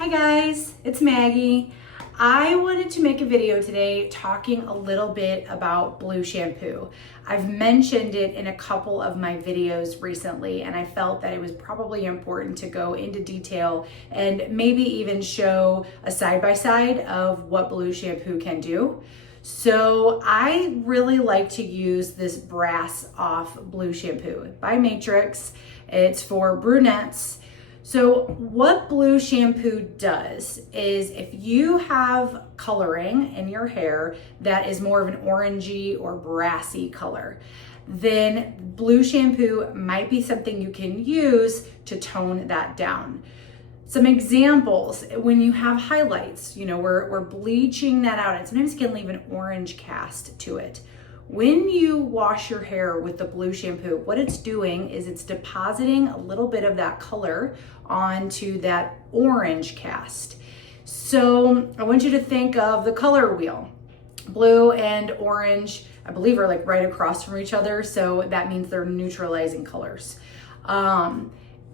Hi guys, it's Maggie. I wanted to make a video today talking a little bit about blue shampoo. I've mentioned it in a couple of my videos recently, and I felt that it was probably important to go into detail and maybe even show a side-by-side of what blue shampoo can do. So I really like to use this Brass Off blue shampoo by Matrix. It's for brunettes. So what blue shampoo does is if you have coloring in your hair that is more of an orangey or brassy color, then blue shampoo might be something you can use to tone that down. Some examples, when you have highlights, we're bleaching that out, and sometimes it can leave an orange cast to it. When you wash your hair with the blue shampoo, what it's doing is it's depositing a little bit of that color onto that orange cast. So I want you to think of the color wheel. Blue and orange, I believe, are like right across from each other, so that means they're neutralizing colors.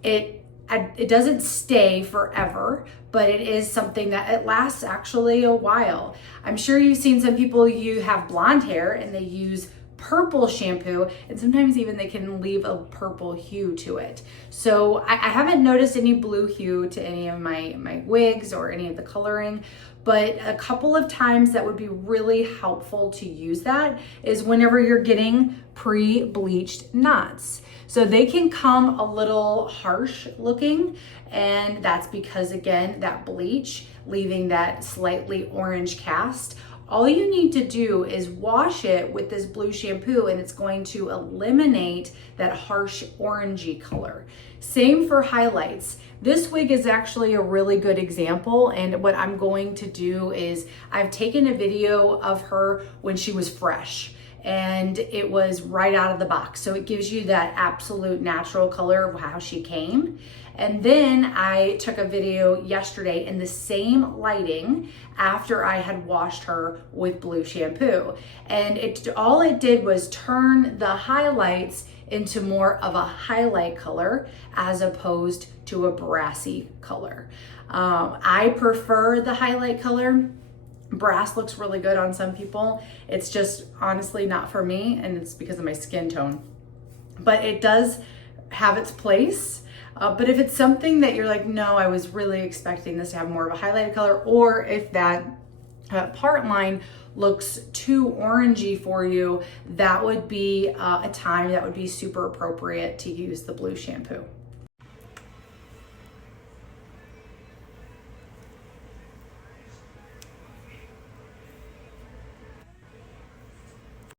It doesn't stay forever, but it is something that it lasts actually a while. I'm sure you've seen some people, you have blonde hair and they use purple shampoo, and sometimes even they can leave a purple hue to it. So I haven't noticed any blue hue to any of my wigs or any of the coloring, but a couple of times that would be really helpful to use that is whenever you're getting pre-bleached knots. So they can come a little harsh looking, and that's because, again, that bleach leaving that slightly orange cast. All you need to do is wash it with this blue shampoo, and it's going to eliminate that harsh orangey color. Same for highlights. This wig is actually a really good example, and what I'm going to do is I've taken a video of her when she was fresh, and it was right out of the box. So it gives you that absolute natural color of how she came. And then I took a video yesterday in the same lighting after I had washed her with blue shampoo. And all it did was turn the highlights into more of a highlight color as opposed to a brassy color. I prefer the highlight color. Brass looks really good on some people. It's just honestly not for me, and it's because of my skin tone. But it does have its place. But if it's something that you're like, no, I was really expecting this to have more of a highlighted color, or if that part line looks too orangey for you, that would be a time that would be super appropriate to use the blue shampoo.